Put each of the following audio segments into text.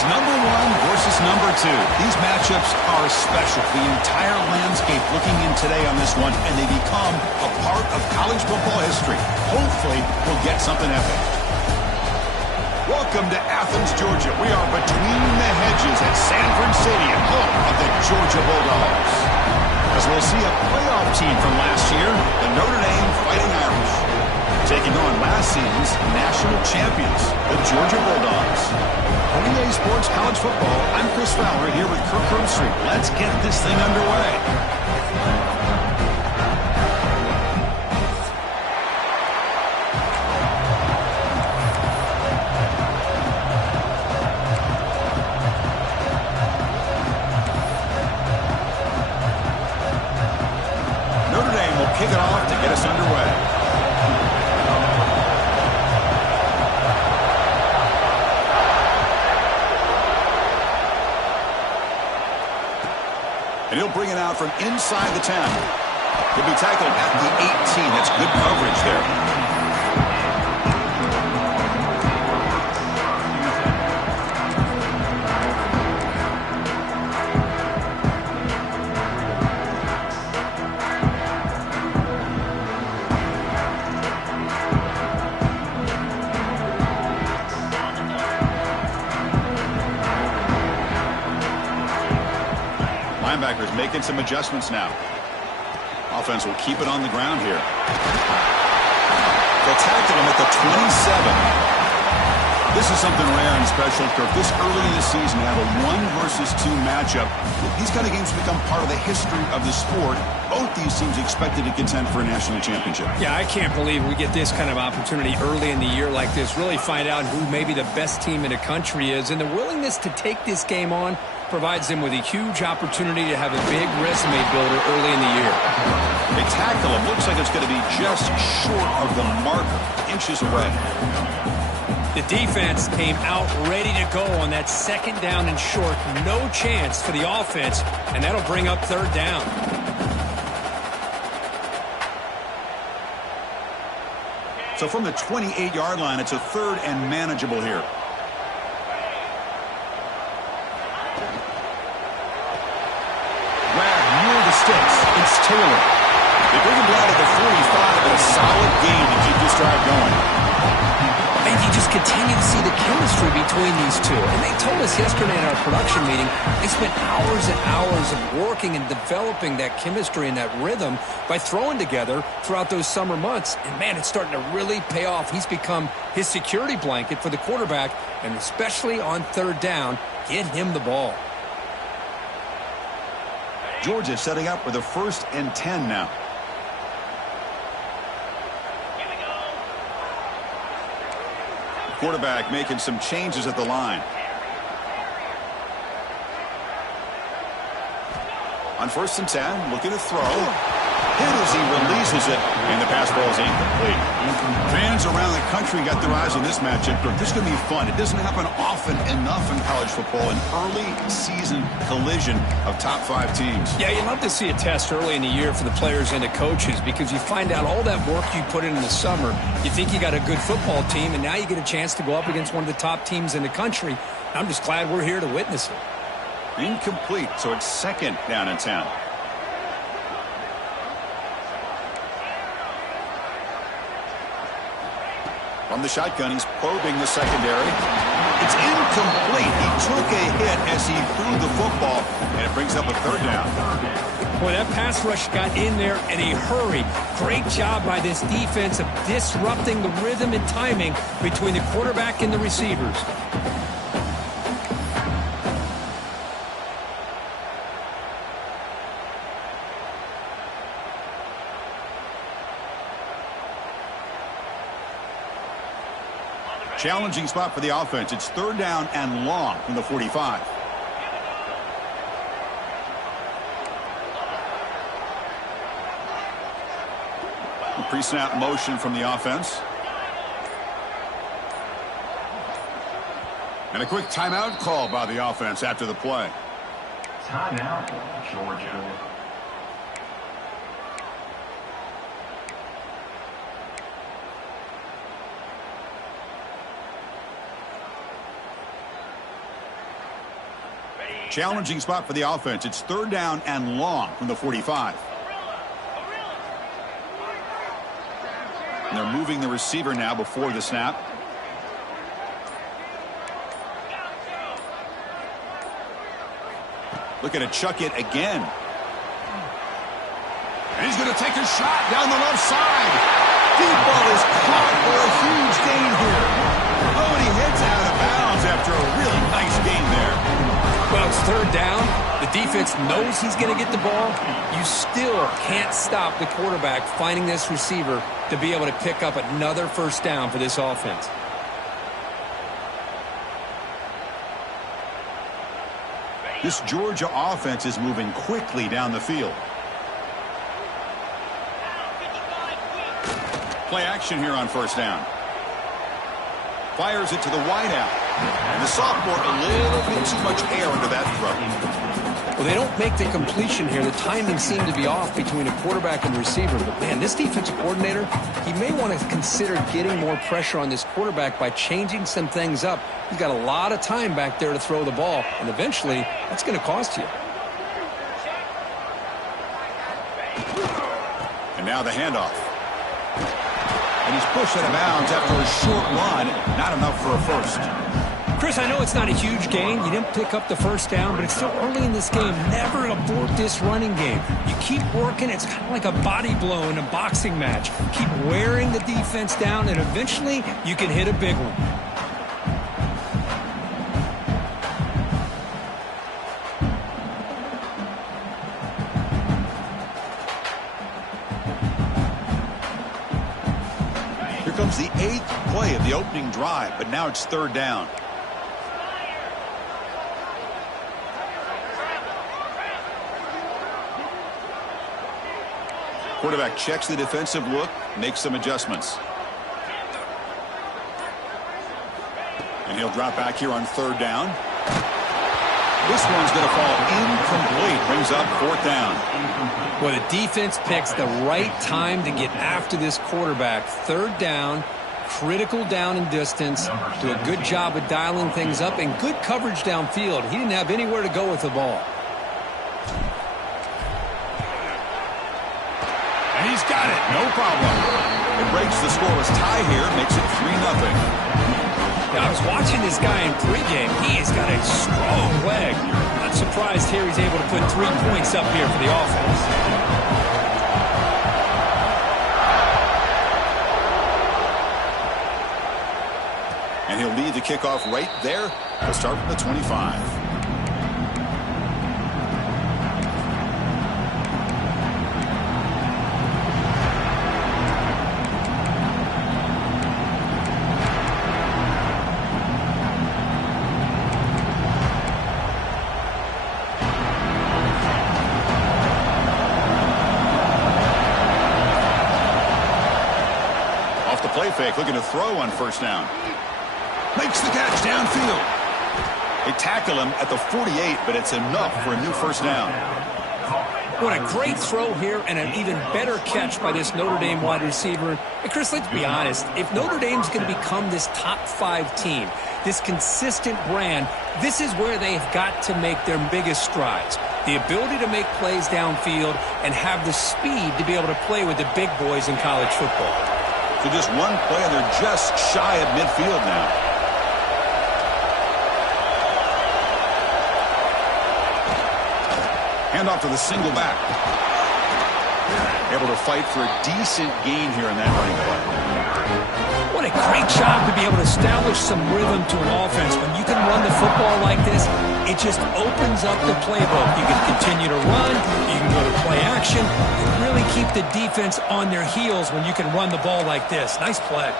It's number 1 versus number 2. These matchups are special. The entire landscape looking in today on this one, and they become a part of college football history. Hopefully, we'll get something epic. Welcome to Athens, Georgia. We are between the hedges at Sanford Stadium, home of the Georgia Bulldogs. As we'll see a playoff team from last year, the Notre Dame Fighting Irish, taking on last season's national champions, the Georgia Bulldogs. On EA Sports College Football, I'm Chris Fowler here with Kirk Herbstreit. Let's get this thing underway. Notre Dame will kick it off to get us underway. And he'll bring it out from inside the 10. He'll be tackled at the 18. That's good coverage there. Linebackers making some adjustments now. Offense will keep it on the ground here. They'll tackle him at the 27. This is something rare and special, Kirk. This early in the season, have a 1 versus 2 matchup. These kind of games become part of the history of the sport. Both these teams expected to contend for a national championship. Yeah, I can't believe we get this kind of opportunity early in the year like this. Really find out who maybe the best team in the country is. And the willingness to take this game on provides them with a huge opportunity to have a big resume builder early in the year. They tackle him. Looks like it's going to be just short of the marker, inches away. The defense came out ready to go on that 2nd down and short. No chance for the offense, and that'll bring up 3rd down. So from the 28-yard line, it's a 3rd and manageable here. Sticks. It's Taylor. They bring him down to the 45, and a solid gain to keep this drive going. And you just continue to see the chemistry between these two. And they told us yesterday in our production meeting, they spent hours and hours of working and developing that chemistry and that rhythm by throwing together throughout those summer months. And, man, it's starting to really pay off. He's become his security blanket for the quarterback, and especially on 3rd down, get him the ball. Georgia setting up with a 1st and 10 now. Quarterback making some changes at the line. On 1st and 10, looking to throw. Hit as he releases it, and the pass ball is incomplete. Fans around the country got their eyes on this matchup. This is going to be fun. It doesn't happen often enough in college football, an early season collision of top 5 teams. Yeah, you love to see a test early in the year for the players and the coaches because you find out all that work you put in the summer. You think you got a good football team, and now you get a chance to go up against one of the top teams in the country. I'm just glad we're here to witness it. Incomplete, so it's 2nd down and 10. From the shotgun, he's probing the secondary. It's incomplete. He took a hit as he threw the football, and it brings up a 3rd down. Boy, that pass rush got in there in a hurry. Great job by this defense of disrupting the rhythm and timing between the quarterback and the receivers. Challenging spot for the offense. It's 3rd down and long from the 45. Pre-snap motion from the offense. And a quick timeout call by the offense after the play. Timeout, Georgia. Challenging spot for the offense. It's 3rd down and long from the 45. And they're moving the receiver now before the snap. Looking to chuck it again. And he's going to take a shot down the left side. Deep ball is caught for a huge gain here. Oh, and he heads out of bounds after a really nice gain there. Well, it's 3rd down. The defense knows he's going to get the ball. You still can't stop the quarterback finding this receiver to be able to pick up another 1st down for this offense. This Georgia offense is moving quickly down the field. Play action here on 1st down. Fires it to the wideout. And the sophomore a little bit too much air under that throw. Well, they don't make the completion here. The timing seemed to be off between a quarterback and receiver. But, man, this defensive coordinator, he may want to consider getting more pressure on this quarterback by changing some things up. He's got a lot of time back there to throw the ball, and eventually that's going to cost you. And now the handoff. And he's pushed out of bounds after a short run. Not enough for a 1st. Chris, I know it's not a huge gain. You didn't pick up the 1st down, but it's still early in this game. Never abort this running game. You keep working. It's kind of like a body blow in a boxing match. Keep wearing the defense down, and eventually you can hit a big one. Here comes the 8th play of the opening drive, but now it's 3rd down. Quarterback checks the defensive look, makes some adjustments. And he'll drop back here on 3rd down. This one's going to fall incomplete. Brings up 4th down. Well, the defense picks the right time to get after this quarterback. 3rd down, critical down and distance. Do a good job of dialing things up and good coverage downfield. He didn't have anywhere to go with the ball. And he's got it. No problem. It breaks the scoreless tie here. Makes it 3-0. Now, I was watching this guy in pregame. He has got a strong leg. Not surprised here he's able to put 3 points up here for the offense. And he'll lead the kickoff right there. He'll start from the 25. Play fake, looking to throw on 1st down. Makes the catch downfield. They tackle him at the 48, but it's enough for a new 1st down. What a great throw here and an even better catch by this Notre Dame wide receiver. And Chris, let's be honest. If Notre Dame's going to become this top 5 team, this consistent brand, this is where they've got to make their biggest strides. The ability to make plays downfield and have the speed to be able to play with the big boys in college football. So just one play, and they're just shy of midfield now. Handoff to the single back. Able to fight for a decent gain here in that running play. What a great job to be able to establish some rhythm to an offense. When you can run the football like this, it just opens up the playbook. You can continue to run, you can go to play action, and really keep the defense on their heels when you can run the ball like this. Nice play.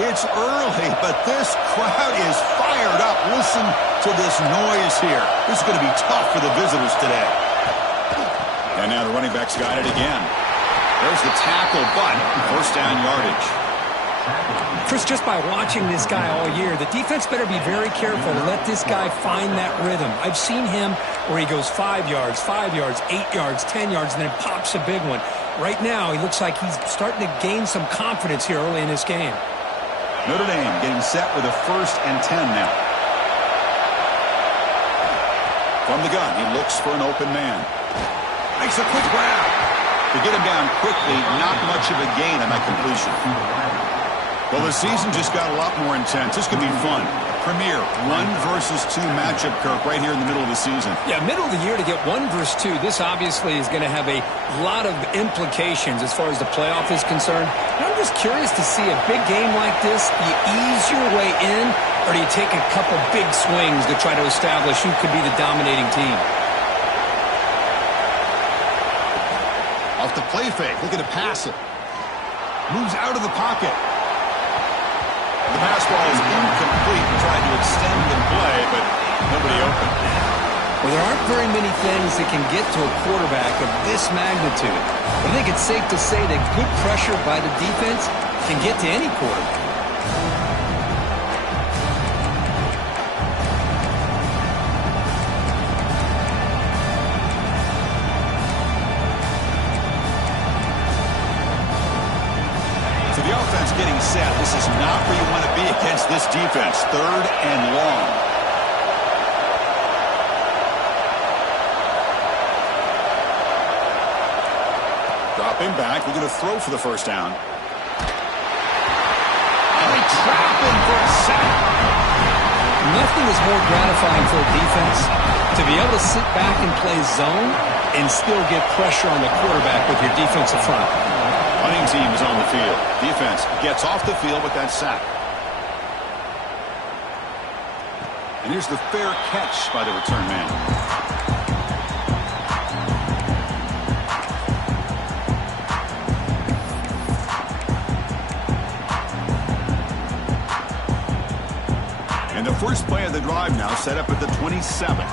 It's early, but this crowd is fired up. Listen to this noise here. This is going to be tough for the visitors today. And now the running back's got it again. There's the tackle, but 1st down yardage. Chris, just by watching this guy all year, the defense better be very careful to let this guy find that rhythm. I've seen him where he goes 5 yards, 8 yards, 10 yards, and then pops a big one. Right now, he looks like he's starting to gain some confidence here early in this game. Notre Dame getting set with a 1st and 10 now. From the gun, he looks for an open man. Makes a quick grab. To get him down quickly, not much of a gain on that completion. Well, the season just got a lot more intense. This could be fun. Premier 1 versus 2 matchup, Kirk, right here in the middle of the season. Yeah, middle of the year to get 1 versus 2. This obviously is going to have a lot of implications as far as the playoff is concerned. And I'm just curious to see a big game like this. Do you ease your way in, or do you take a couple big swings to try to establish who could be the dominating team? Off the play fake, looking to pass it. Moves out of the pocket. The pass ball is incomplete. Tried to extend and play, but nobody open. Well, there aren't very many things that can get to a quarterback of this magnitude. But I think it's safe to say that good pressure by the defense can get to any quarterback. Getting set. This is not where you want to be against this defense. 3rd and long. Dropping back. We're going to throw for the 1st down. And they trap him for a sack. Nothing is more gratifying for a defense to be able to sit back and play zone and still get pressure on the quarterback with your defensive front. Punting team is on the field. Defense gets off the field with that sack. And here's the fair catch by the return man. And the first play of the drive now set up at the 27.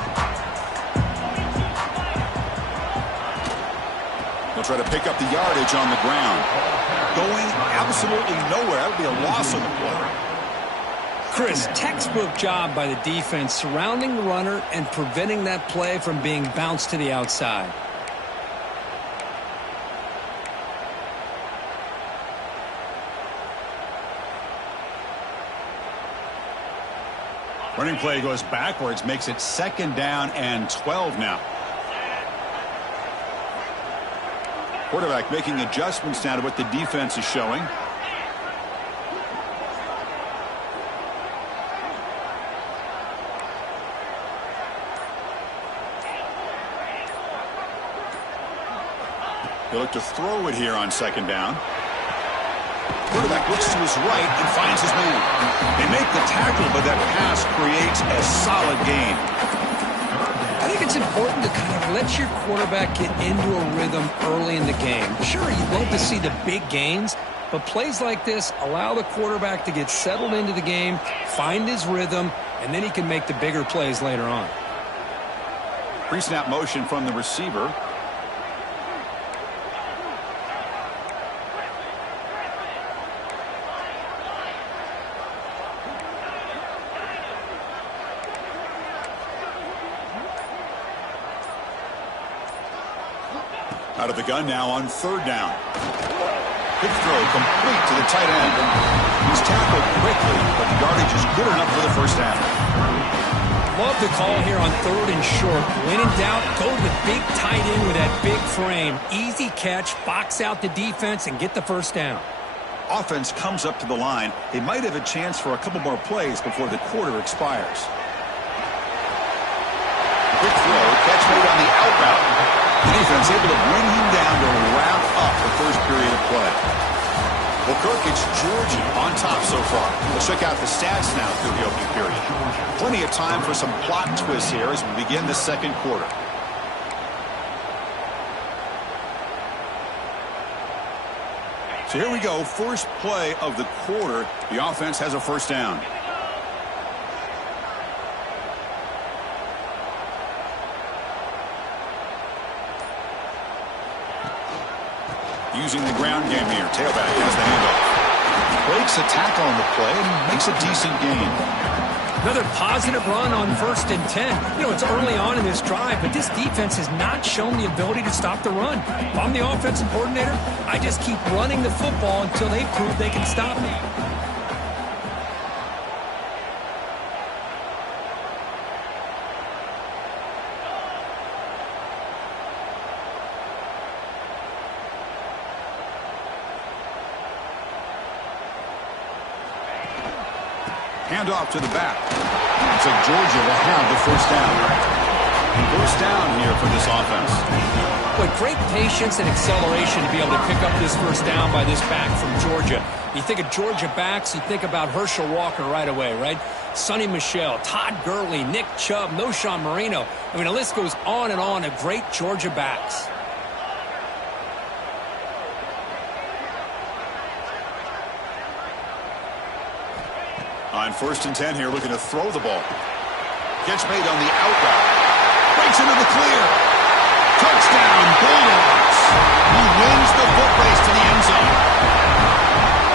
They'll try to pick up the yardage on the ground. Going absolutely nowhere. That would be a loss on the play. Chris, textbook job by the defense surrounding the runner and preventing that play from being bounced to the outside. Running play goes backwards, makes it 2nd down and 12 now. Quarterback making adjustments now to what the defense is showing. They look to throw it here on 2nd down. Quarterback looks to his right and finds his man. They make the tackle, but that pass creates a solid gain. I think it's important to kind of let your quarterback get into a rhythm early in the game. Sure, you'd love to see the big gains, but plays like this allow the quarterback to get settled into the game, find his rhythm, and then he can make the bigger plays later on. Pre-snap motion from the receiver. Out of the gun now on 3rd down. Quick throw complete to the tight end. He's tackled quickly, but the yardage is good enough for the 1st down. Love the call here on 3rd and short. When in doubt, go to the big tight end with that big frame. Easy catch, box out the defense, and get the 1st down. Offense comes up to the line. They might have a chance for a couple more plays before the quarter expires. Quick throw, catch made on the out route. The defense able to bring him down to wrap up the 1st period of play. Well, Kirk, it's Georgia on top so far. Let's check out the stats now through the opening period. Plenty of time for some plot twists here as we begin the 2nd quarter. So here we go, first play of the quarter. The offense has a 1st down. Using the ground game here. Tailback has the handoff. Breaks a tackle on the play and makes a decent gain. Another positive run on 1st and 10. You know, it's early on in this drive, but this defense has not shown the ability to stop the run. If I'm the offensive coordinator, I just keep running the football until they prove they can stop me. Handoff to the back. Looks like Georgia will have the first down. First down here for this offense. Boy, great patience and acceleration to be able to pick up this first down by this back from Georgia. You think of Georgia backs, you think about Herschel Walker right away, right? Sonny Michel, Todd Gurley, Nick Chubb, Noshawn Marino. I mean, the list goes on and on of great Georgia backs. On 1st and 10 here, looking to throw the ball. Catch made on the out route. Breaks into the clear. Touchdown, Bulldogs. He wins the foot race to the end zone.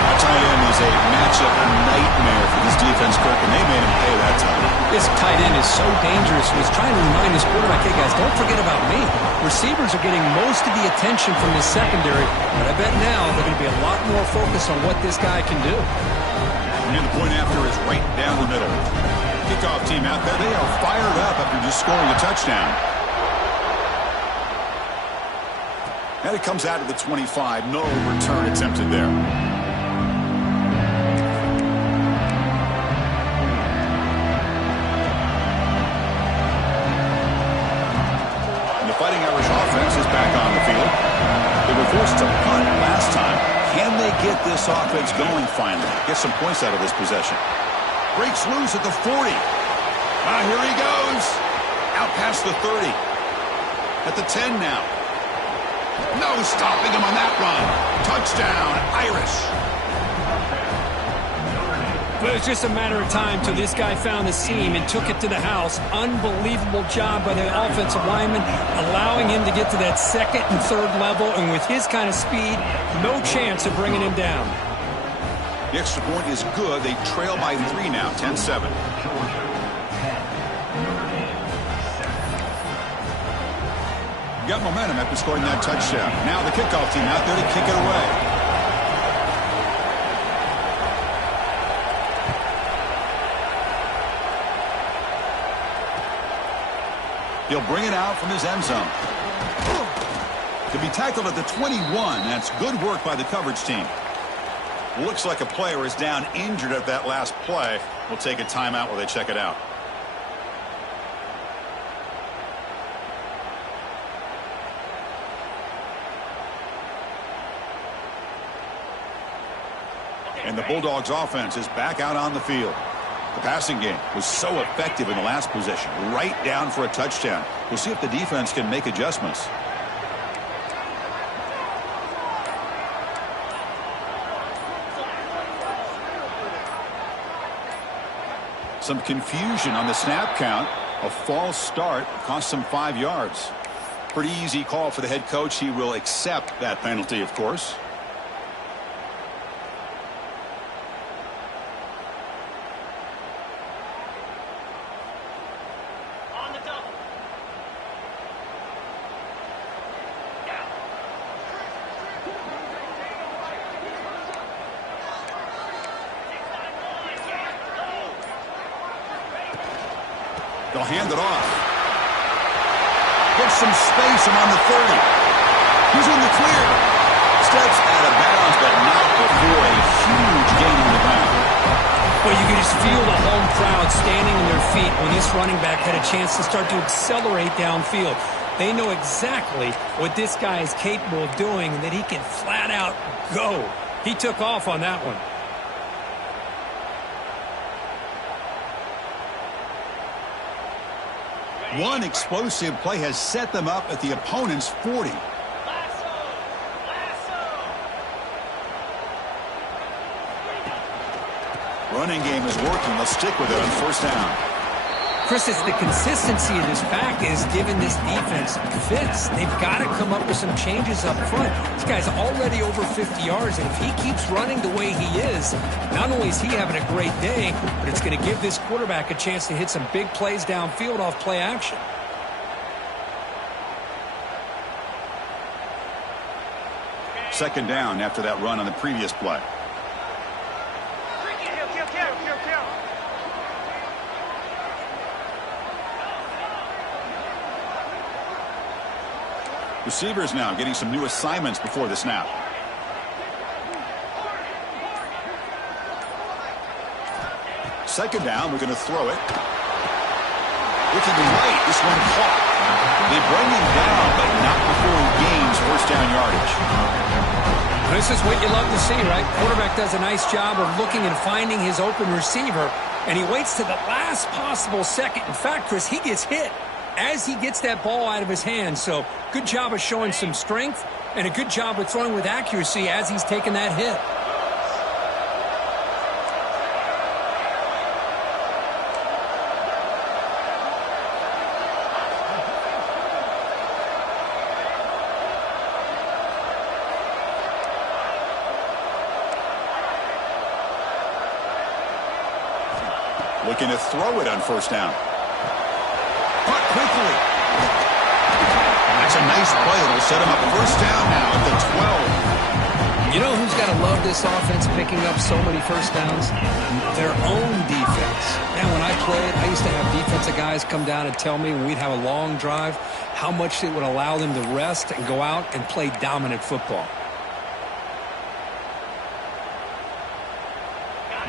That tight end is a matchup nightmare for this defense, Kirk, and they made him pay that time. This tight end is so dangerous. He was trying to remind his quarterback, hey, guys, don't forget about me. Receivers are getting most of the attention from this secondary, but I bet now they're going to be a lot more focused on what this guy can do. And the point after is right down the middle. Kickoff team out there. They are fired up after just scoring a touchdown. And it comes out of the 25. No return attempted there. And the Fighting Irish offense is back on the field. They were forced to punt last time. Can they get this offense going finally? Get some points out of this possession. Breaks loose at the 40. Here he goes. Out past the 30. At the 10 now. No stopping him on that run. Touchdown, Irish. But it was just a matter of time till this guy found the seam and took it to the house. Unbelievable job by the offensive lineman, allowing him to get to that second and third level, and with his kind of speed, no chance of bringing him down. The extra point is good. They trail by 3 now, 10-7. Got momentum after scoring that touchdown. Now the kickoff team out there to kick it away. He'll bring it out from his end zone. To be tackled at the 21, that's good work by the coverage team. Looks like a player is down injured at that last play. We'll take a timeout while they check it out. And the Bulldogs offense is back out on the field. The passing game was so effective in the last possession, right down for a touchdown. We'll see if the defense can make adjustments. Some confusion on the snap count. A false start cost them 5 yards. Pretty easy call for the head coach. He will accept that penalty, of course. They'll hand it off. Gets some space. I'm on the 30. He's in the clear. Steps out of bounds, but not before a huge gain on the ground. Well, you can just feel the home crowd standing on their feet when this running back had a chance to start to accelerate downfield. They know exactly what this guy is capable of doing and that he can flat out go. He took off on that one. One explosive play has set them up at the opponent's 40. Running game is working. They'll stick with it on first down. Chris, it's the consistency of this back is giving this defense fits. They've got to come up with some changes up front. This guy's already over 50 yards, and if he keeps running the way he is, not only is he having a great day, but it's going to give this quarterback a chance to hit some big plays downfield off play action. Second down after that run on the previous play. Receivers now getting some new assignments before the snap. second down, we're going to throw it. Looking right, this one caught. They bring him down, but not before he gains first down yardage. This is what you love to see, right? Quarterback does a nice job of looking and finding his open receiver, and he waits to the last possible second. In fact, Chris, he gets hit as he gets that ball out of his hands. So good job of showing some strength and a good job of throwing with accuracy as he's taking that hit. Looking to throw it on first down. Caught quickly. That's a nice play. It'll set him up first down now at the 12. You know who's got to love this offense picking up so many first downs? Their own defense. Man, when I played, I used to have defensive guys come down and tell me when we'd have a long drive how much it would allow them to rest and go out and play dominant football.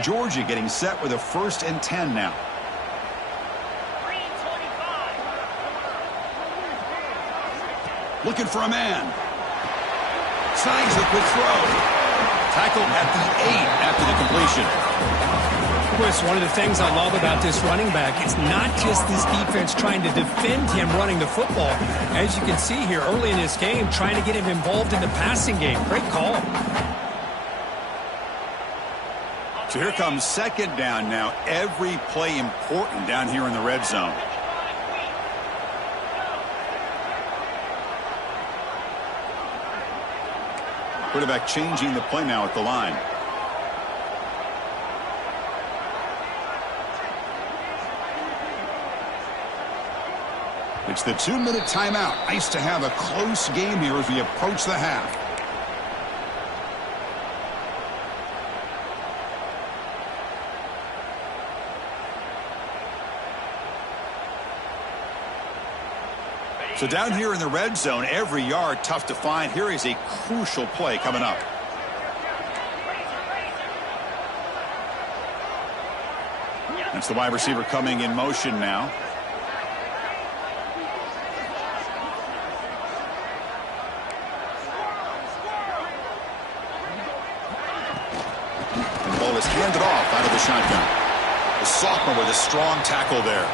Georgia getting set with a 1st and 10 now. Looking for a man. Signs a quick throw. Tackle at the 8 after the completion. Chris, one of the things I love about this running back, it's not just this defense trying to defend him running the football. As you can see here early in this game, trying to get him involved in the passing game. Great call. So here comes second down now. Every play important down here in the red zone. Quarterback changing the play now at the line. It's the 2-minute timeout. Nice to have a close game here as we approach the half. So down here in the red zone, every yard tough to find. Here is a crucial play coming up. That's the wide receiver coming in motion now. And the ball is handed off out of the shotgun. The sophomore with a strong tackle there.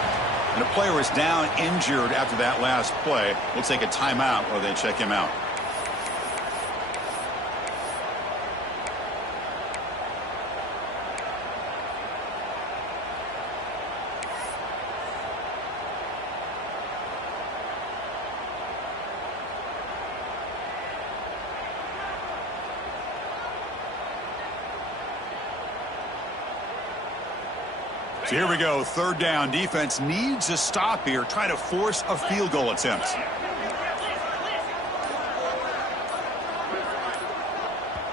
And a player is down injured after that last play. We'll take a timeout while they check him out. So here we go, third down. Defense needs a stop here, try to force a field goal attempt.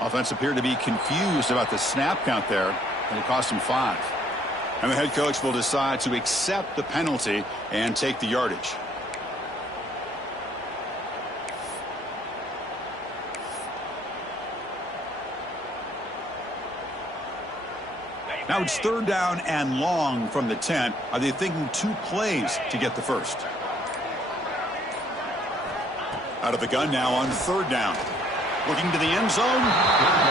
Offense appeared to be confused about the snap count there, and it cost him 5. And the head coach will decide to accept the penalty and take the yardage. Now it's third down and long from the 10. Are they thinking 2 plays to get the first? Out of the gun now on third down. Looking to the end zone.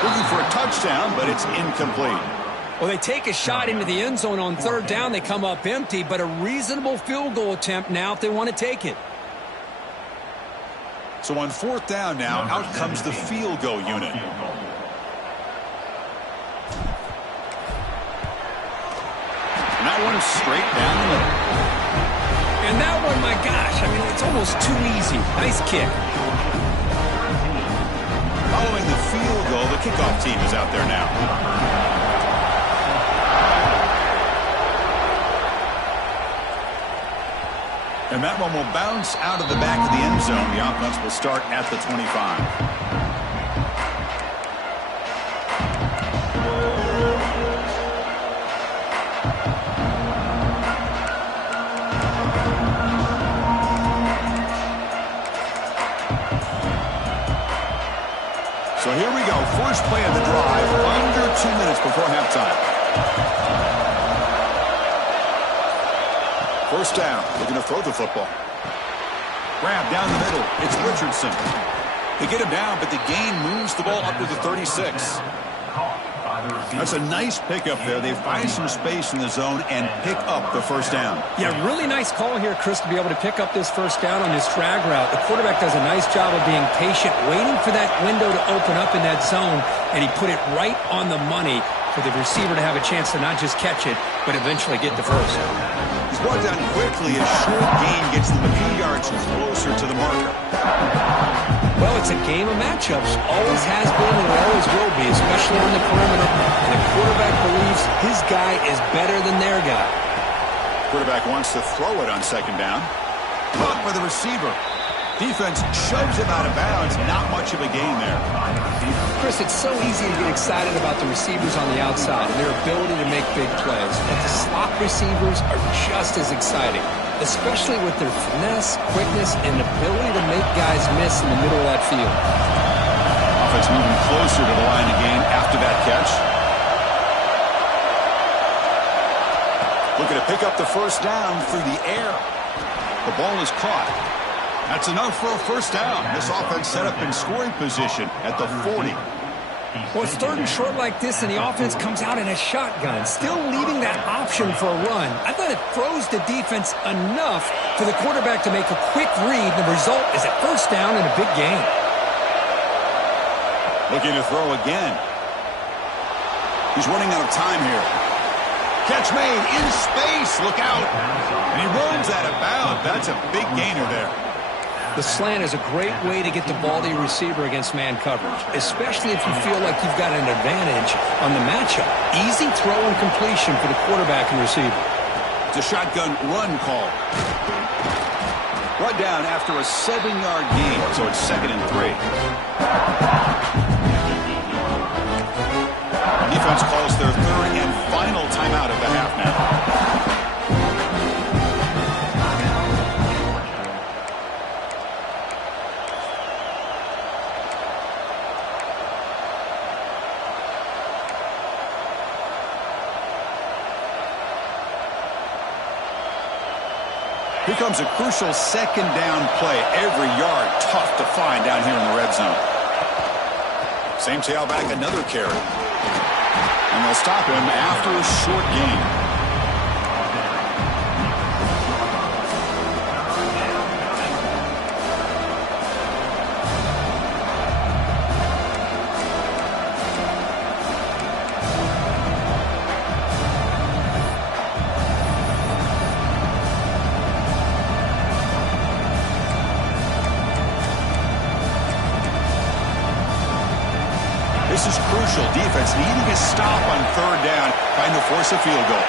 Looking for a touchdown, but it's incomplete. Well, they take a shot into the end zone on third down. They come up empty, but a reasonable field goal attempt now if they want to take it. So on fourth down now, out comes the field goal unit. That one straight down the middle. And that one, my gosh, I mean, it's almost too easy. Nice kick. Following the field goal, the kickoff team is out there now. And that one will bounce out of the back of the end zone. The offense will start at the 25. So here we go, first play of the drive, under 2 minutes before halftime. First down. Looking to throw the football. Grab down the middle. It's Richardson. They get him down, but the gain moves the ball up to the 36. That's a nice pickup there. They find some space in the zone and pick up the first down. Yeah, really nice call here, Chris, to be able to pick up this first down on this drag route. The quarterback does a nice job of being patient, waiting for that window to open up in that zone, and he put it right on the money for the receiver to have a chance to not just catch it, but eventually get the first. He's brought down quickly. A short gain gets them a few yards closer to the marker. Well, it's a game of matchups. Always has been and always will be, especially on the perimeter. And the quarterback believes his guy is better than their guy. Quarterback wants to throw it on second down. Caught by the receiver. Defense shoves him out of bounds. Not much of a gain there. Chris, it's so easy to get excited about the receivers on the outside and their ability to make big plays. But the slot receivers are just as exciting, especially with their finesse, quickness, and ability to make guys miss in the middle of that field. Offense moving closer to the line of game after that catch. Looking to pick up the first down through the air. The ball is caught. That's enough for a first down. This offense set up in scoring position at the 40. Well, it's third and short like this, and the offense comes out in a shotgun, still leaving that option for a run. I thought it throws the defense enough for the quarterback to make a quick read. The result is a first down and a big gain. Looking to throw again. He's running out of time here. Catch made in space. Look out. And he runs out of bounds. That's a big gainer there. The slant is a great way to get the ball to your receiver against man coverage, especially if you feel like you've got an advantage on the matchup. Easy throw and completion for the quarterback and receiver. It's a shotgun run call. Run down after a 7-yard gain, so it's 2nd and 3. Defense calls their third and final timeout of the half now. Here comes a crucial second down play. Every yard tough to find down here in the red zone. Same tailback, another carry. And they'll stop him after a short gain. This is crucial. Defense needing a stop on third down, trying to force a field goal.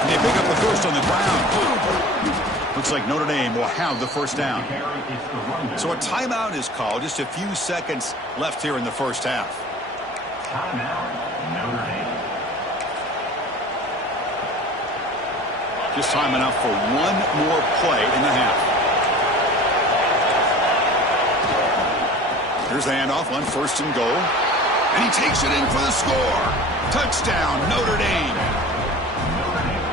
And they pick up the first on the ground. Looks like Notre Dame will have the first down. So a timeout is called. Just a few seconds left here in the first half. Timeout, Notre Dame. Just time enough for one more play in the half. Here's the handoff on 1st and goal. And he takes it in for the score. Touchdown, Notre Dame.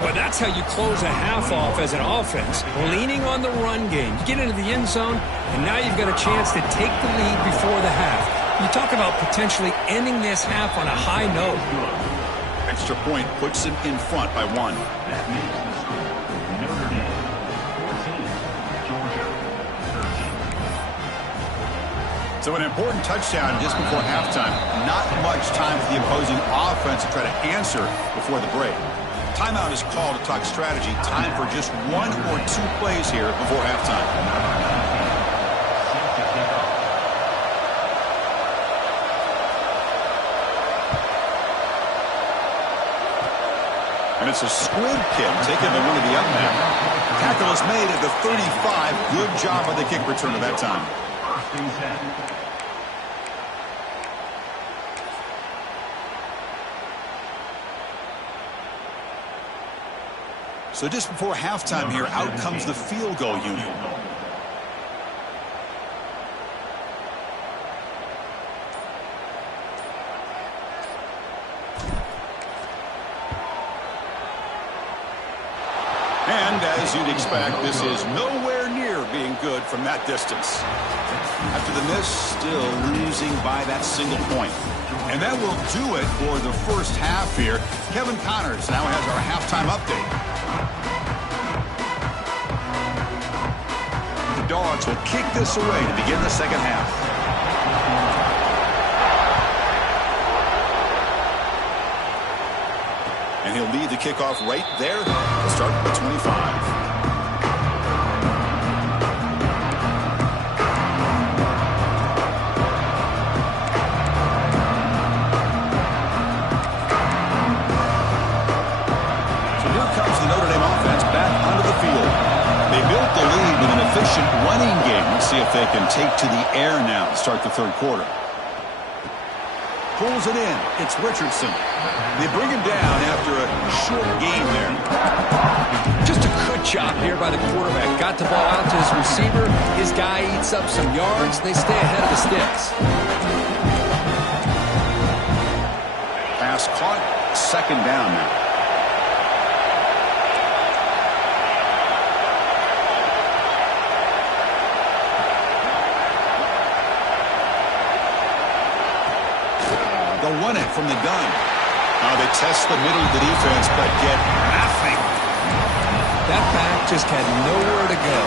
But that's how you close a half off as an offense, leaning on the run game. You get into the end zone, and now you've got a chance to take the lead before the half. You talk about potentially ending this half on a high note. Extra point puts him in front by 1. That makes the score Notre Dame 14, Georgia 13. So an important touchdown just before halftime. Not much time for the opposing offense to try to answer before the break. Timeout is called to talk strategy. Time for just 1 or 2 plays here before halftime. And it's a squib kick taken by one of the up men. Tackle is made at the 35. Good job on the kick return at that time. First and 10. So just before halftime here, out comes the field goal unit. And as you'd expect, this is nowhere near being good from that distance. After the miss, still losing by that single point. And that will do it for the first half here. Kevin Connors now has our halftime update. The Dogs will kick this away to begin the second half. And he'll lead the kickoff right there. We'll start at the 25. Efficient running game. Let's see if they can take to the air now to start the third quarter. Pulls it in. It's Richardson. They bring him down after a short gain there. Just a good job here by the quarterback. Got the ball out to his receiver. His guy eats up some yards. They stay ahead of the sticks. Pass caught. Second down now. Run it from the gun. Now they test the middle of the defense, but get nothing. That back just had nowhere to go.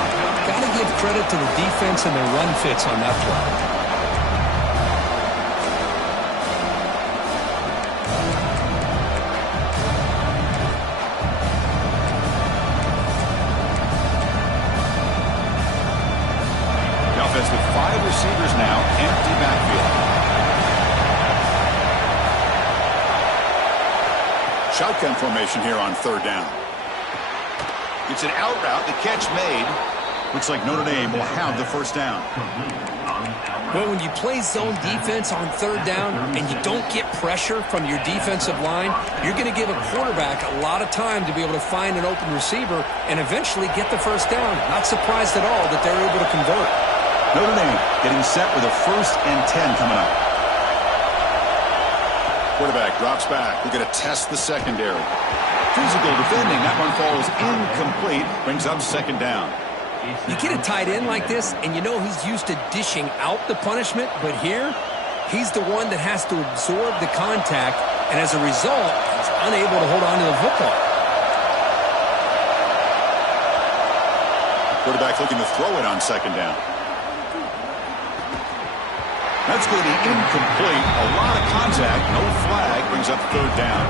Got to give credit to the defense and their run fits on that play. The offense with 5 receivers now, empty backfield. Shotgun formation here on third down. It's an out route. The catch made. Looks like Notre Dame will have the first down. Well, when you play zone defense on third down and you don't get pressure from your defensive line, you're going to give a quarterback a lot of time to be able to find an open receiver and eventually get the first down. Not surprised at all that they're able to convert. Notre Dame getting set with a 1st and 10 coming up. Quarterback drops back. We're going to test the secondary. Physical defending. That one falls incomplete. Brings up second down. You get a tight end like this, and you know he's used to dishing out the punishment, but here, he's the one that has to absorb the contact, and as a result, he's unable to hold on to the football. Quarterback looking to throw it on second down. That's going to be incomplete. A lot of contact. No flag. Brings up third down.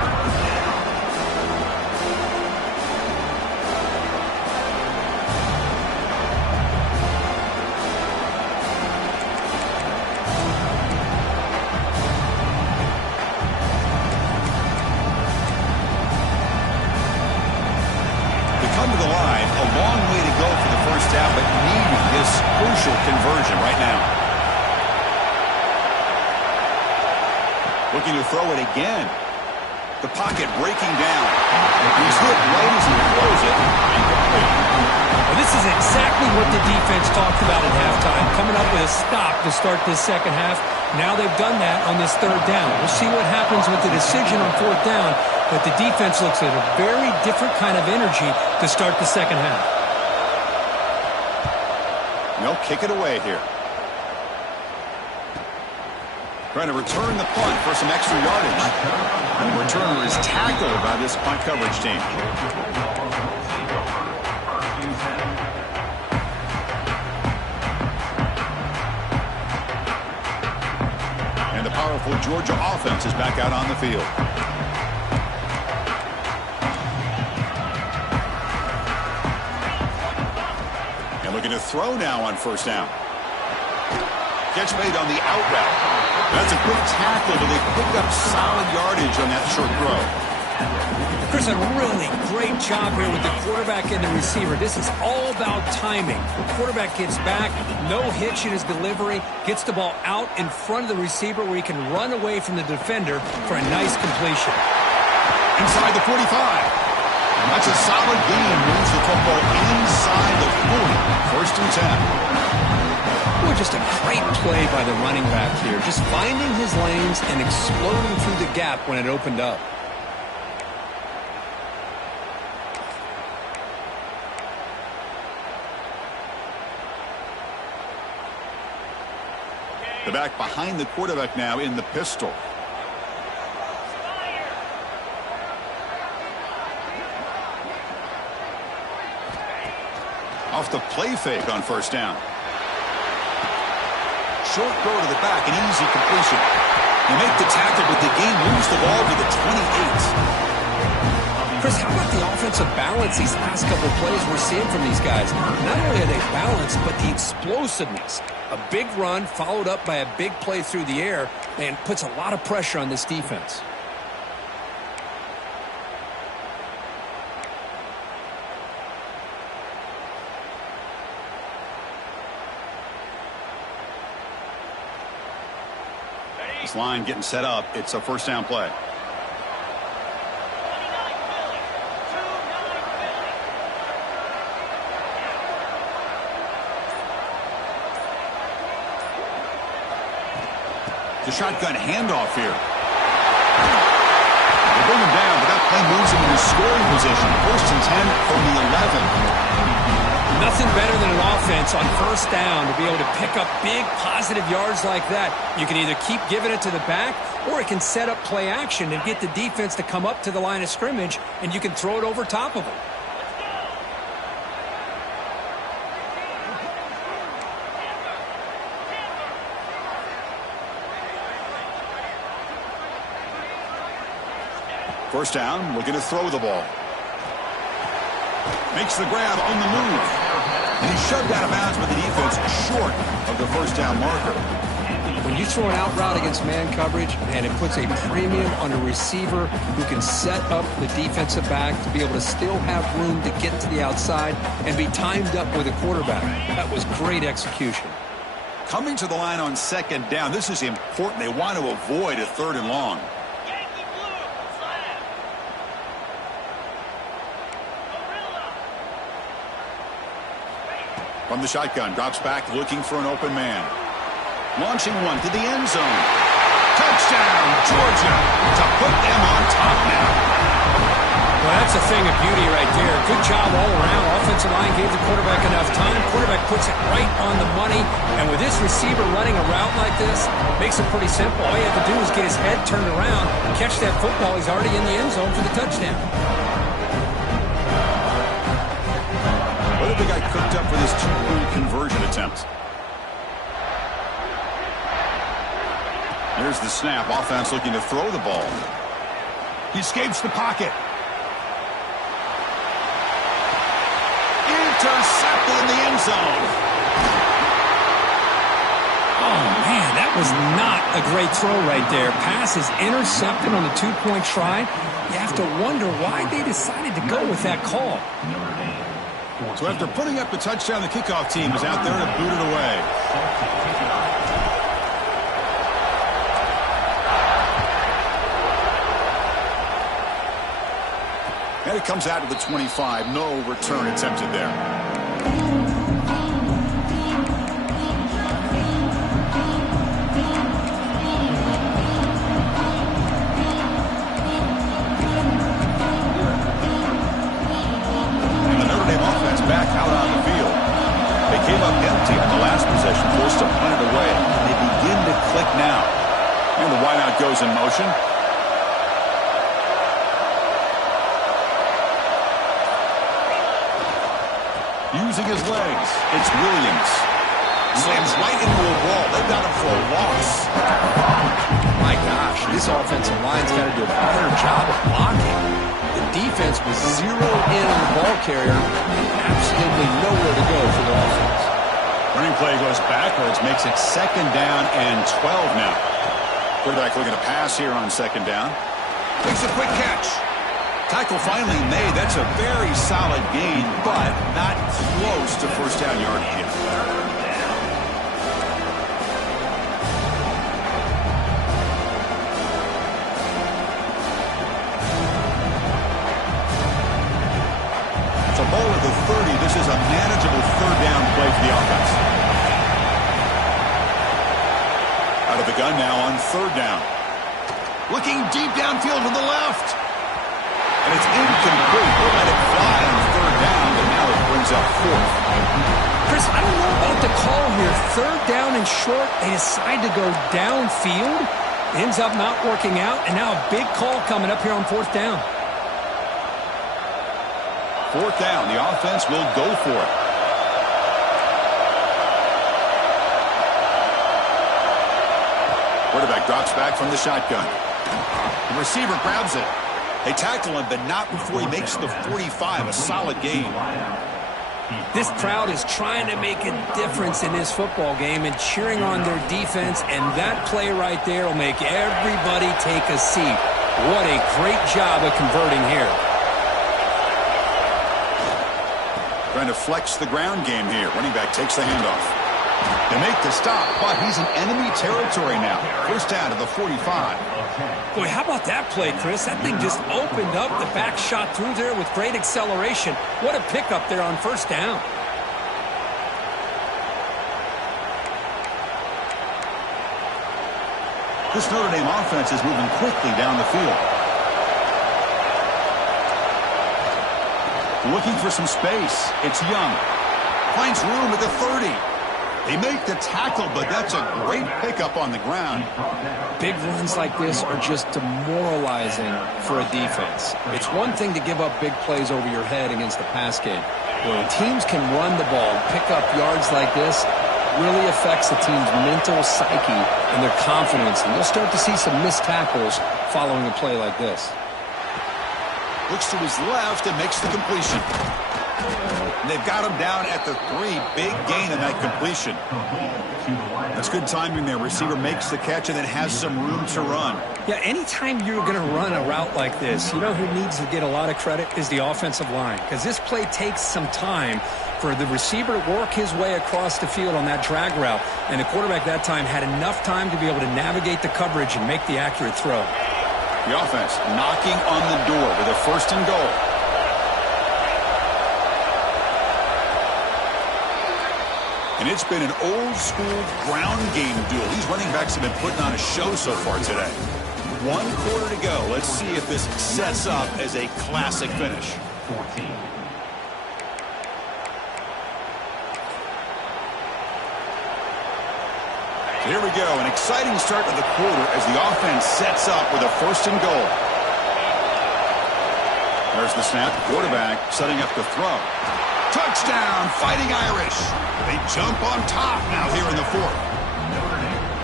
They come to the line. A long way to go for the first half, but needing this crucial conversion right now. Looking to throw it again. The pocket breaking down. He's hit right as he throws it. Incomplete. Well, this is exactly what the defense talked about at halftime, coming up with a stop to start this second half. Now they've done that on this third down. We'll see what happens with the decision on fourth down, but the defense looks at a very different kind of energy to start the second half. They'll kick it away here. Trying to return the punt for some extra yardage. And the returner is tackled by this punt coverage team. And the powerful Georgia offense is back out on the field. And looking to throw now on first down. Catch made on the out route. That's a quick tackle, but they pick up solid yardage on that short throw. Chris, a really great job here with the quarterback and the receiver. This is all about timing. The quarterback gets back, no hitch in his delivery, gets the ball out in front of the receiver where he can run away from the defender for a nice completion. Inside the 45. That's a solid gain. Moves the football inside the 40. 1st and 10. Boy, just a great play by the running back here. Just finding his lanes and exploding through the gap when it opened up. The back behind the quarterback now in the pistol. Off the play fake on 1st down. Short throw to the back, an easy completion. They make the tackle, but the game moves the ball to the 28. Chris, how about the offensive balance these last couple of plays we're seeing from these guys? Not only are they balanced, but the explosiveness. A big run followed up by a big play through the air, and puts a lot of pressure on this defense. This line getting set up. It's a 1st down play. The shotgun handoff here. They bring him down, but that play moves him into scoring position. 1st and 10 from the 11. Nothing better than an offense on 1st down to be able to pick up big positive yards like that. You can either keep giving it to the back, or it can set up play action and get the defense to come up to the line of scrimmage, and you can throw it over top of them. First down, looking to throw the ball. Makes the grab on the move. And he's shoved out of bounds by the defense short of the 1st down marker. When you throw an out route against man coverage, and it puts a premium on a receiver who can set up the defensive back to be able to still have room to get to the outside and be timed up with a quarterback. That was great execution. Coming to the line on 2nd down, this is important. They want to avoid a 3rd and long. From the shotgun, drops back looking for an open man. Launching one to the end zone. Touchdown, Georgia, to put them on top now. Well, that's a thing of beauty right there. Good job all around. Offensive line gave the quarterback enough time. Quarterback puts it right on the money. And with this receiver running a route like this, makes it pretty simple. All you have to do is get his head turned around, catch that football. He's already in the end zone for the touchdown. What have they got cooked up for this 2-point conversion attempt? There's the snap. Offense looking to throw the ball. He escapes the pocket. Intercepted in the end zone. Oh, man, that was not a great throw right there. Pass is intercepted on the 2-point try. You have to wonder why they decided to go with that call. So after putting up the touchdown, the kickoff team is out there to boot it away. And it comes out to the 25. No return attempted there. Back out on the field. They came up empty on the last possession, forced to punt it away. And they begin to click now. And the wideout goes in motion. Using his legs, it's Williams. Slams right into a wall. They've got him for a loss. My gosh, this offensive line's got to do a better job of blocking. The defense was zeroed in on the ball carrier and absolutely nowhere to go for the offense. Running play goes backwards, makes it 2nd down and 12 now. Quarterback looking to pass here on 2nd down. Makes a quick catch. Tackle finally made. That's a very solid gain, but not close to 1st down yardage yet. a ball at the 30. This is a manageable third down play for the offense. Out of the gun now on third down. Looking deep downfield to the left. And it's incomplete. We'll let it fly on third down, but now it brings up fourth. Chris, I don't know about the call here. Third down and short, they decide to go downfield. Ends up not working out, and now a big call coming up here on fourth down. Fourth down, the offense will go for it. Quarterback drops back from the shotgun. The receiver grabs it. They tackle him, but not before he makes the 45, a solid gain. This crowd is trying to make a difference in this football game and cheering on their defense, and that play right there will make everybody take a seat. What a great job of converting here. Trying to flex the ground game here. Running back takes the handoff. They make the stop, but he's in enemy territory now. First down to the 45. Boy, how about that play, Chris? That thing just opened up. The back shot through there with great acceleration. What a pickup there on first down. This Notre Dame offense is moving quickly down the field. Looking for some space. It's Young. Finds room at the 30. They make the tackle, but that's a great pickup on the ground. Big runs like this are just demoralizing for a defense. It's one thing to give up big plays over your head against the pass game. When teams can run the ball and pick up yards like this, really affects the team's mental psyche and their confidence. And you'll start to see some missed tackles following a play like this. Looks to his left and makes the completion. And they've got him down at the 3. Big gain in that completion. That's good timing there. Receiver makes the catch and then has some room to run. Yeah, anytime you're going to run a route like this, you know who needs to get a lot of credit is the offensive line. Because this play takes some time for the receiver to work his way across the field on that drag route. And the quarterback that time had enough time to be able to navigate the coverage and make the accurate throw. The offense knocking on the door with a first and goal. And it's been an old-school ground game duel. These running backs have been putting on a show so far today. 1 quarter to go. Let's see if this sets up as a classic finish. 14. So here we go. An exciting start to the quarter as the offense sets up with a first and goal. There's the snap. Quarterback setting up the throw. Touchdown, Fighting Irish. They jump on top now here in the fourth.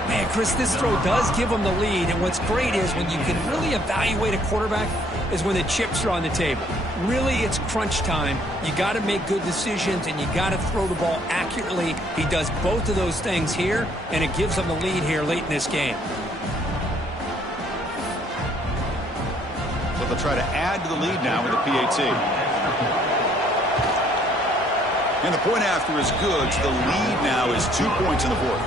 Man, Chris, this throw does give them the lead, and what's great is when you can really evaluate a quarterback is when the chips are on the table. Really, it's crunch time. You got to make good decisions, and you got to throw the ball accurately. He does both of those things here, and it gives them the lead here late in this game. So they'll try to add to the lead now with a PAT. And the point after is good. So the lead now is 2 points in the fourth.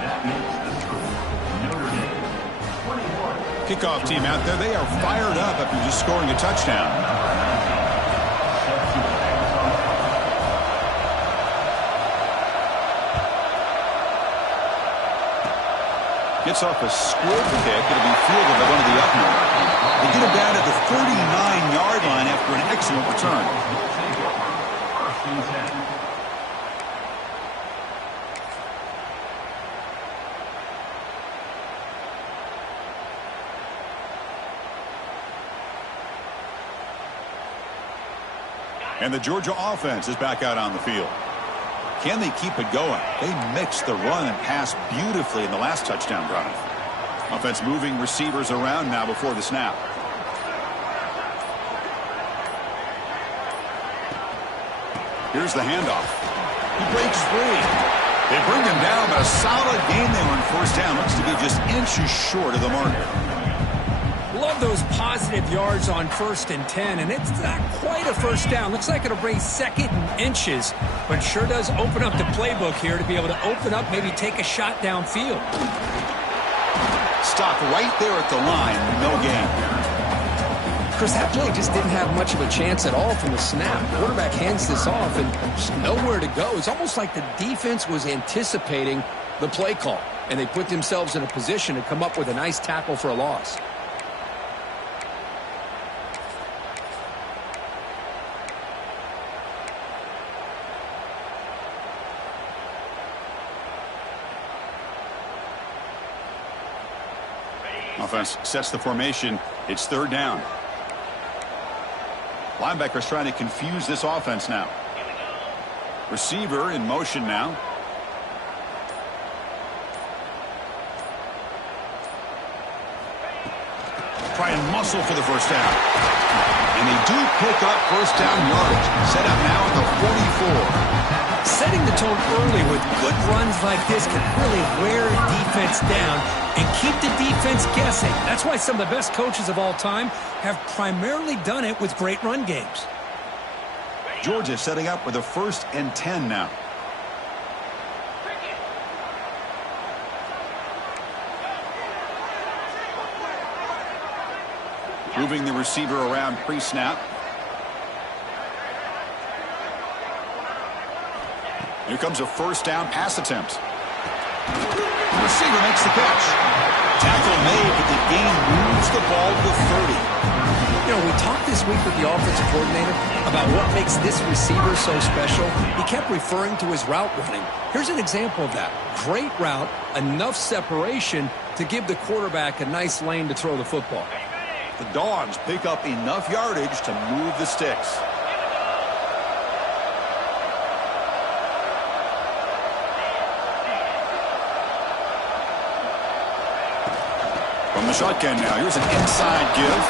That makes the score Notre Dame 21. Kickoff team out there. They are fired up after just scoring a touchdown. Gets off a squib kick. It'll be fielded by one of the up men. They get him down at the 39-yard line after an excellent return. And the Georgia offense is back out on the field. Can they keep it going? They mixed the run and pass beautifully in the last touchdown drive. Offense moving receivers around now before the snap. Here's the handoff. He breaks free. They bring him down, but a solid gain there on first down. Looks to be just inches short of the marker. Love those positive yards on 1st and 10, and it's not quite a first down. Looks like it'll bring second and inches, but sure does open up the playbook here to be able to open up, maybe take a shot downfield. Stop right there at the line, no gain. Chris, that play just didn't have much of a chance at all from the snap. The quarterback hands this off and just nowhere to go. It's almost like the defense was anticipating the play call, and they put themselves in a position to come up with a nice tackle for a loss. Offense sets the formation. It's third down. Linebackers trying to confuse this offense now. Receiver in motion now. Try and muscle for the first down. And they do pick up first down yardage. Set up now at the 44. Setting the tone early with good runs like this can really wear a defense down and keep the defense guessing. That's why some of the best coaches of all time have primarily done it with great run games. Georgia setting up with a 1st and 10 now. Moving the receiver around pre-snap. Here comes a first down pass attempt. The receiver makes the catch. Tackle made, but the game moves the ball to the 30. You know, we talked this week with the offensive coordinator about what makes this receiver so special. He kept referring to his route running. Here's an example of that. Great route, enough separation to give the quarterback a nice lane to throw the football. The Dogs pick up enough yardage to move the sticks. From the shotgun now, here's an inside give.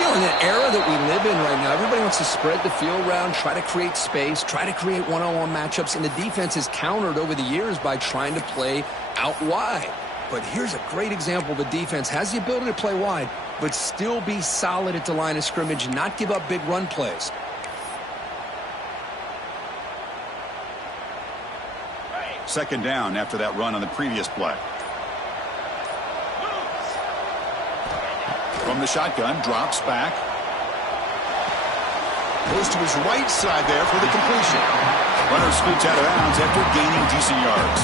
You know, in the era that we live in right now, everybody wants to spread the field around, try to create space, try to create one-on-one matchups, and the defense is countered over the years by trying to play out wide. But here's a great example. The defense has the ability to play wide, but still be solid at the line of scrimmage, not give up big run plays. Second down after that run on the previous play. From the shotgun, drops back. Goes to his right side there for the completion. Runner scoots out of bounds after gaining decent yards.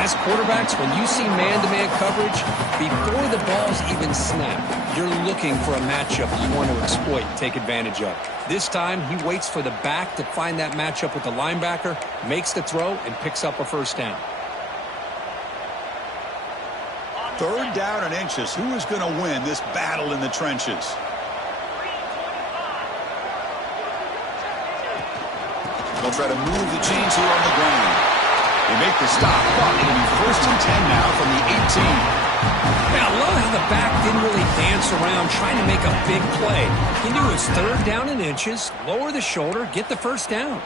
As quarterbacks, when you see man-to-man coverage, before the ball's even snapped, you're looking for a matchup you want to exploit and take advantage of. This time, he waits for the back to find that matchup with the linebacker, makes the throw, and picks up a first down. Third down and inches. Who is going to win this battle in the trenches? They'll try to move the chains here on the ground. They make the stop, but it'll be 1st and 10 now from the 18. Now, I love how the back didn't really dance around trying to make a big play. He knew his third down and inches, lower the shoulder, get the first down.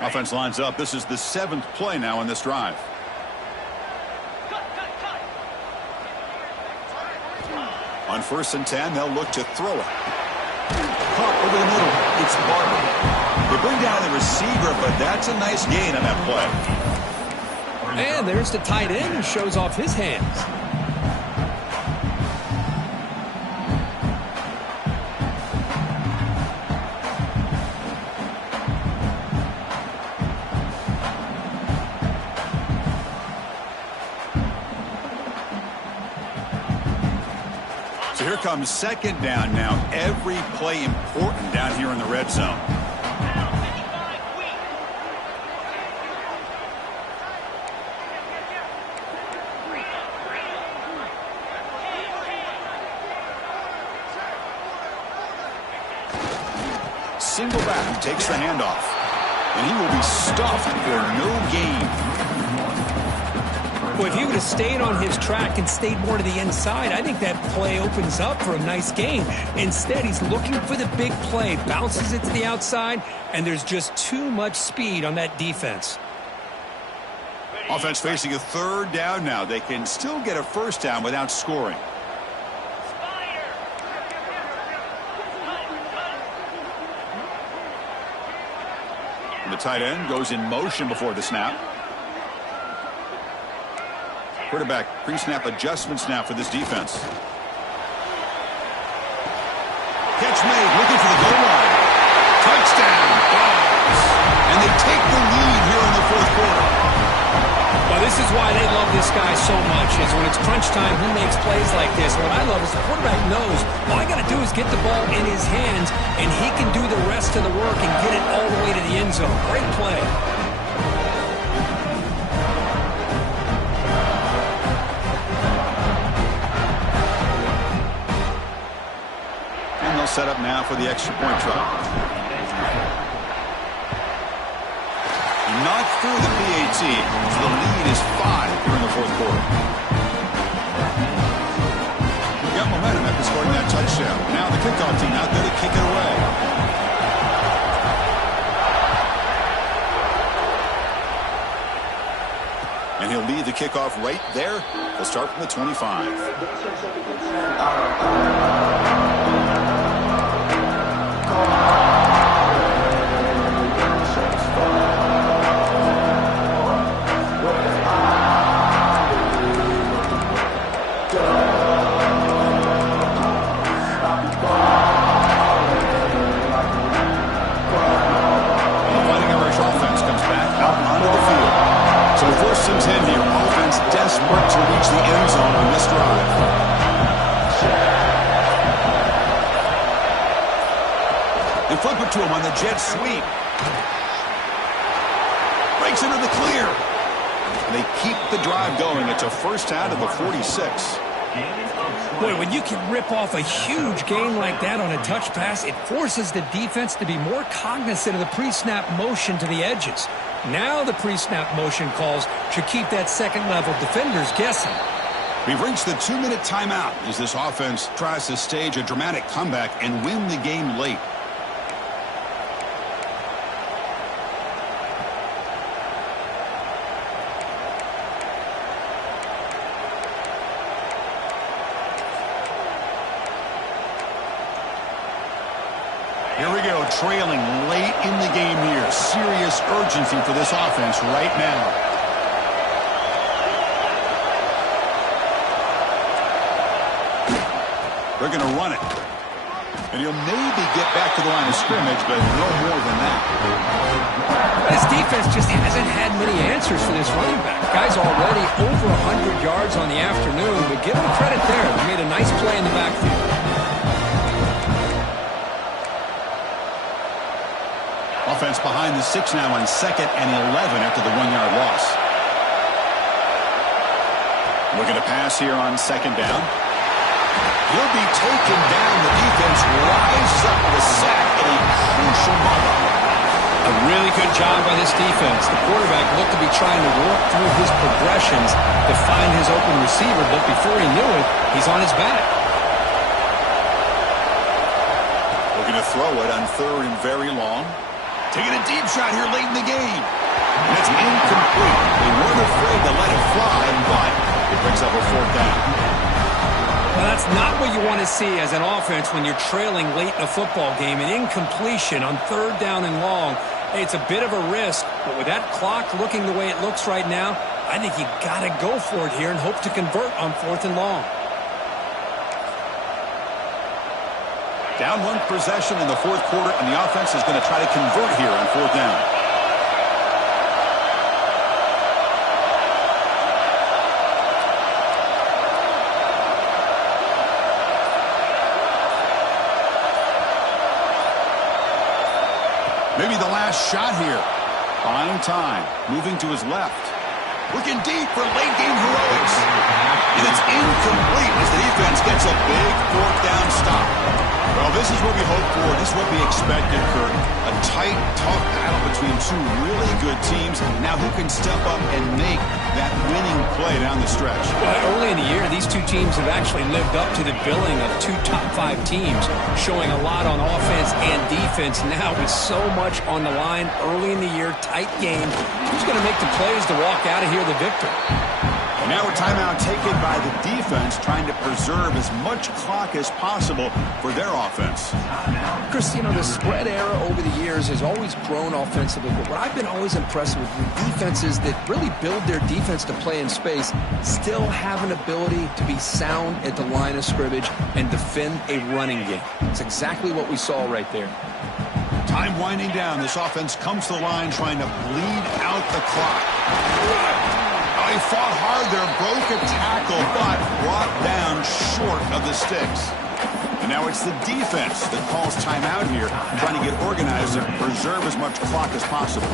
Offense lines up. This is the 7th play now in this drive. On 1st and 10, they'll look to throw it. Caught over the middle. It's Barber. They bring down the receiver, but that's a nice gain on that play. And there's the tight end who shows off his hands. Here comes second down now. Every play important down here in the red zone. Single back takes the handoff. And he will be stuffed for no gain. Well, if he would have stayed on his track and stayed more to the inside, I think that play opens up for a nice gain. Instead, he's looking for the big play, bounces it to the outside, and there's just too much speed on that defense. Offense facing a third down now. They can still get a first down without scoring. The tight end goes in motion before the snap. Quarterback pre-snap adjustments now for this defense. Catch made, looking for the goal line. Touchdown, Dogs. And they take the lead here in the fourth quarter. Well, this is why they love this guy so much, is when it's crunch time, he makes plays like this. What I love is the quarterback knows all I got to do is get the ball in his hands, and he can do the rest of the work and get it all the way to the end zone. Great play. And they'll set up now for the extra point try. Not through the PAT, so the lead is 5 here in the fourth quarter. We got momentum after scoring that touchdown. Now the kickoff team out there to kick it away. And he'll lead the kickoff right there. He'll start from the 25. First and 10 here. Offense desperate to reach the end zone on this drive. They flip it to him on the jet sweep. Breaks into the clear. They keep the drive going. It's a first down to the 46. Boy, when you can rip off a huge gain like that on a touch pass, it forces the defense to be more cognizant of the pre-snap motion to the edges. Now the pre-snap motion calls should keep that second-level defenders guessing. We've reached the 2-minute timeout as this offense tries to stage a dramatic comeback and win the game late. Here we go, trailing late in the game here. Serious urgency for this offense right now. They're going to run it. And he'll maybe get back to the line of scrimmage, but no more than that. This defense just hasn't had many answers for this running back. Guy's already over 100 yards on the afternoon, but give him credit there. He made a nice play in the backfield. Offense behind the 6 now on 2nd and 11 after the 1-yard loss. Looking to pass here on 2nd down. He'll be taken down. The defense rises up with a sack at a crucial moment. A really good job by this defense. The quarterback looked to be trying to work through his progressions to find his open receiver, but before he knew it, he's on his back. Looking to throw it on 3rd and very long. Taking a deep shot here late in the game. And it's incomplete. They weren't afraid to let it fly, but it brings up a 4th down. Well, that's not what you want to see as an offense when you're trailing late in a football game. An incompletion on 3rd down and long. Hey, it's a bit of a risk, but with that clock looking the way it looks right now, I think you got to go for it here and hope to convert on 4th and long. Down 1 possession in the 4th quarter, and the offense is going to try to convert here on 4th down. Maybe the last shot here. Buying time. Moving to his left. Looking deep for late-game heroics. And it's incomplete as the defense gets a big 4th down stop. Well, this is what we hoped for. This is what we expected, Kurt. A tight, tough battle between two really good teams. Now who can step up and make that winning play down the stretch? Well, early in the year, these two teams have actually lived up to the billing of two top-5 teams, showing a lot on offense and defense. Now with so much on the line early in the year, tight game, who's going to make the plays to walk out of here the victor? And now a timeout taken by the defense, trying to preserve as much clock as possible for their offense. Chris, you know, the spread era over the years has always grown offensively, but what I've been always impressed with defenses that really build their defense to play in space still have an ability to be sound at the line of scrimmage and defend a running game. It's exactly what we saw right there. Time winding down. This offense comes to the line trying to bleed out the clock. He fought hard there, broke a tackle, but brought down short of the sticks. And now it's the defense that calls timeout here, trying to get organized and preserve as much clock as possible.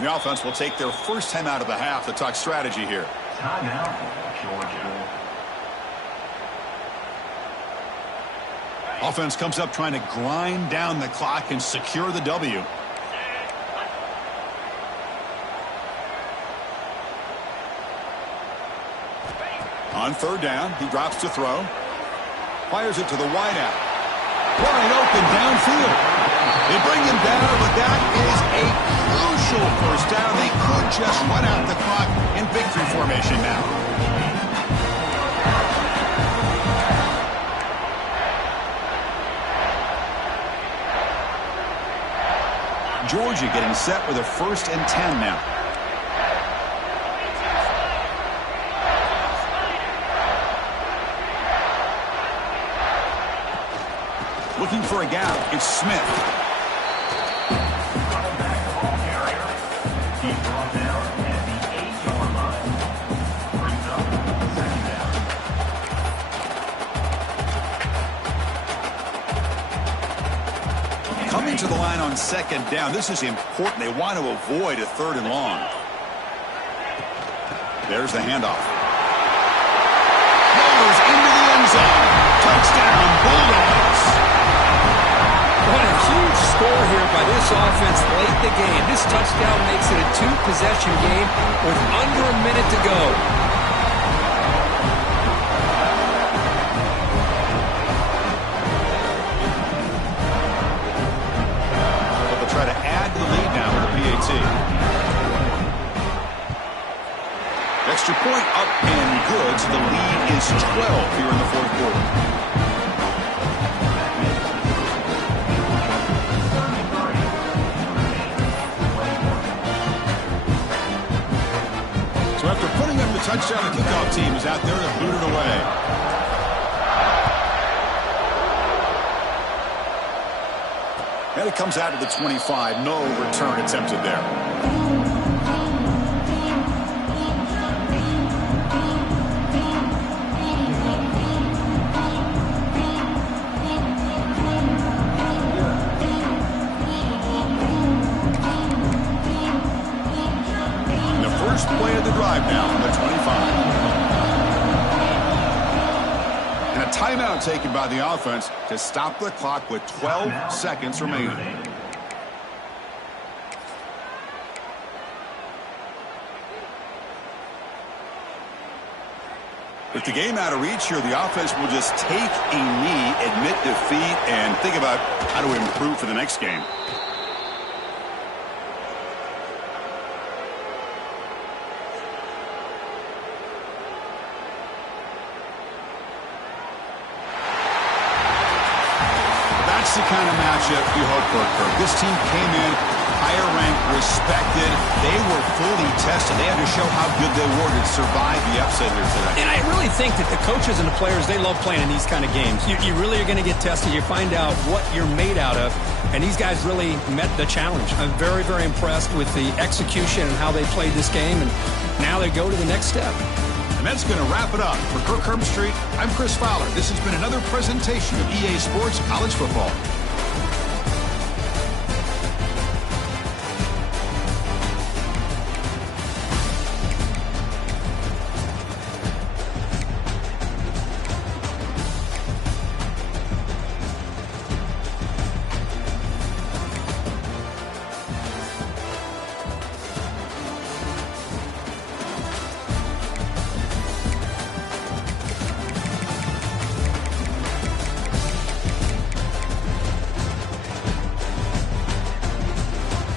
The offense will take their first time out of the half to talk strategy here. Timeout, Georgia. Offense comes up trying to grind down the clock and secure the W. On third down, he drops to throw. Fires it to the wideout. Wide open downfield. They bring him down, but that is a crucial first down. They could just run out the clock in victory formation now. Georgia getting set with a 1st and 10 now. Looking for a gap. It's Smith. To the line on 2nd down. This is important. They want to avoid a 3rd and long. There's the handoff. Goes into the end zone. Touchdown, Bulldogs. What a huge score here by this offense late in the game. This touchdown makes it a 2-possession game with under a minute to go. Extra point up and good, so the lead is 12 here in the 4th quarter. So after putting up the touchdown, the kickoff team is out there to boot it away. And it comes out to the 25. No return attempted there. Play of the drive now on the 25. And a timeout taken by the offense to stop the clock with 12 seconds remaining. With the game out of reach here, the offense will just take a knee, admit defeat, and think about how to improve for the next game. The kind of matchup you hope for, Kirk. This team came in higher ranked, respected. They were fully tested. They had to show how good they were to survive the upset here today. And I really think that the coaches and the players, they love playing in these kind of games. You really are going to get tested. You find out what you're made out of. And these guys really met the challenge. I'm very, very impressed with the execution and how they played this game. And now they go to the next step. And that's going to wrap it up. For Kirk Herbstreit, I'm Chris Fowler. This has been another presentation of EA Sports College Football.